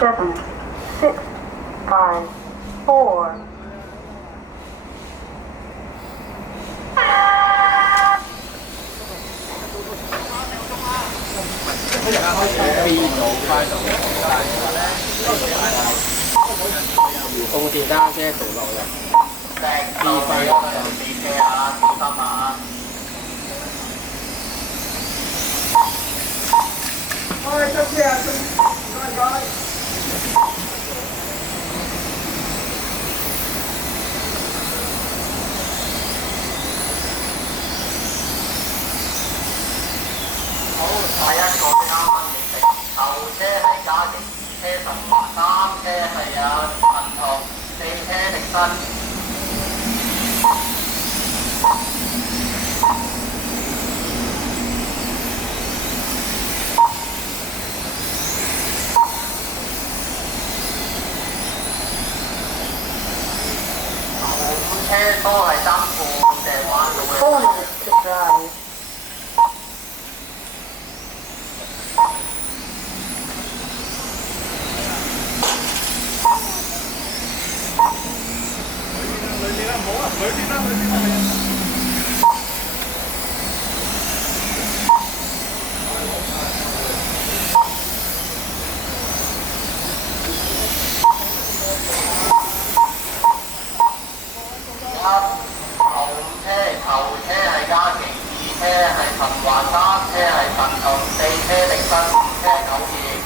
7, 6, 5, 4. 澳電單車道路嘅2分4車啊，小心啊！喂，執車啊！唔該唔該。好，第一個啱啱完成，頭車係嘉極，二車神華，三車係啊銀塘，四車迪新。車都係爭半隻彎到嘅。 4 minutes to drive. 裏邊啦，唔好啊！裏邊啦，裏邊啦。頭車係嘉極，二車係神華，三車係神同，四車迪新，五車92。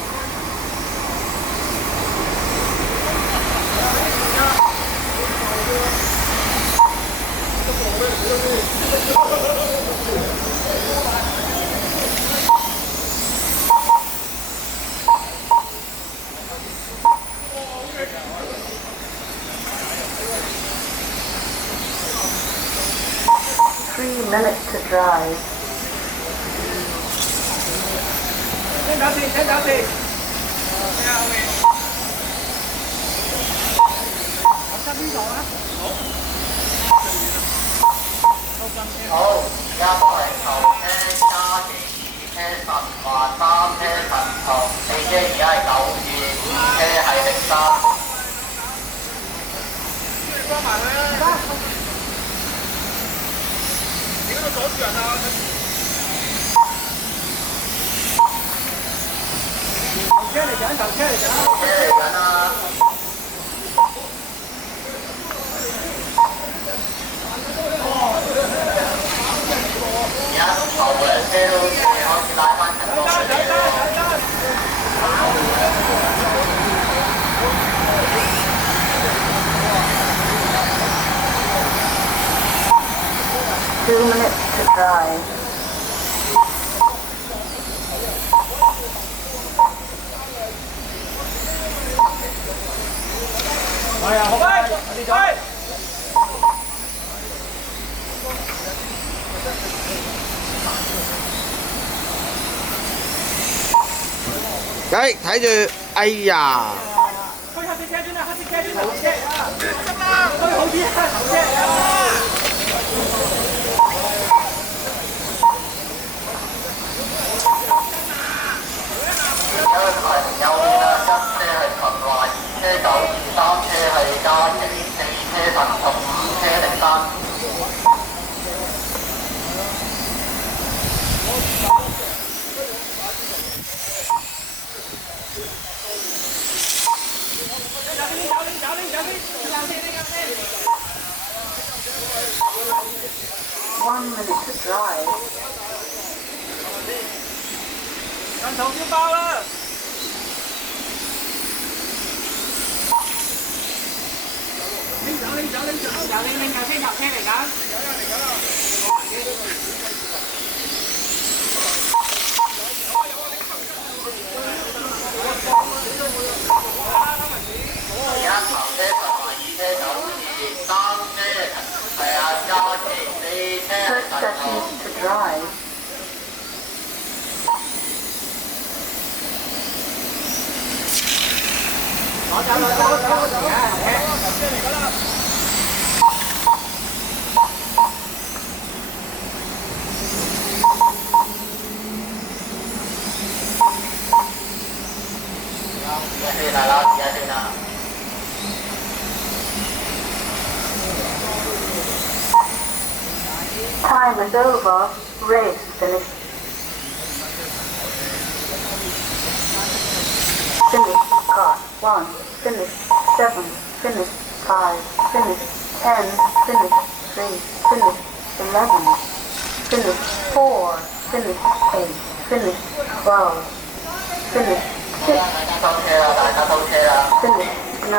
3 minutes to drive. 聽搞掂，聽搞掂。聽下後面。我側邊度啊。好，而家都係頭車嘉極，二車神華，三車神同，四車而家係92，五車係迪新。關埋佢啊！你嗰度阻住人啊！頭車嚟緊，頭車嚟緊。頭車嚟緊啦！而家頭兩車都開始拉翻近落去咯。2 minutes to drive. 係啊，好快，你走。睇住，哎呀！推黑色車先啦，黑色車先頭車啊！推好啲啊，頭車啊！有朋友啊，一車係神華，二車92，三車係嘉極，四車神同，五車迪新。1 minute to drive. 近頭先包啦！拎走拎架先頭車嚟緊。而家頭車神華，二車92，三車係啊嘉極，四車係 30 神同。 seconds to drive. 攞走，而家頭車嚟緊啦！時間先啦，時間先啦。Time is over. Race finished. Finish. Car. 1. Finish. 7. Finish. 5. Finish. 10. Finish. 3. Finish. 11. Finish. 4. Finish. 8. Finish. 12. Finish. 6. 大家收車啦，大家收車啦。 Finish. 9.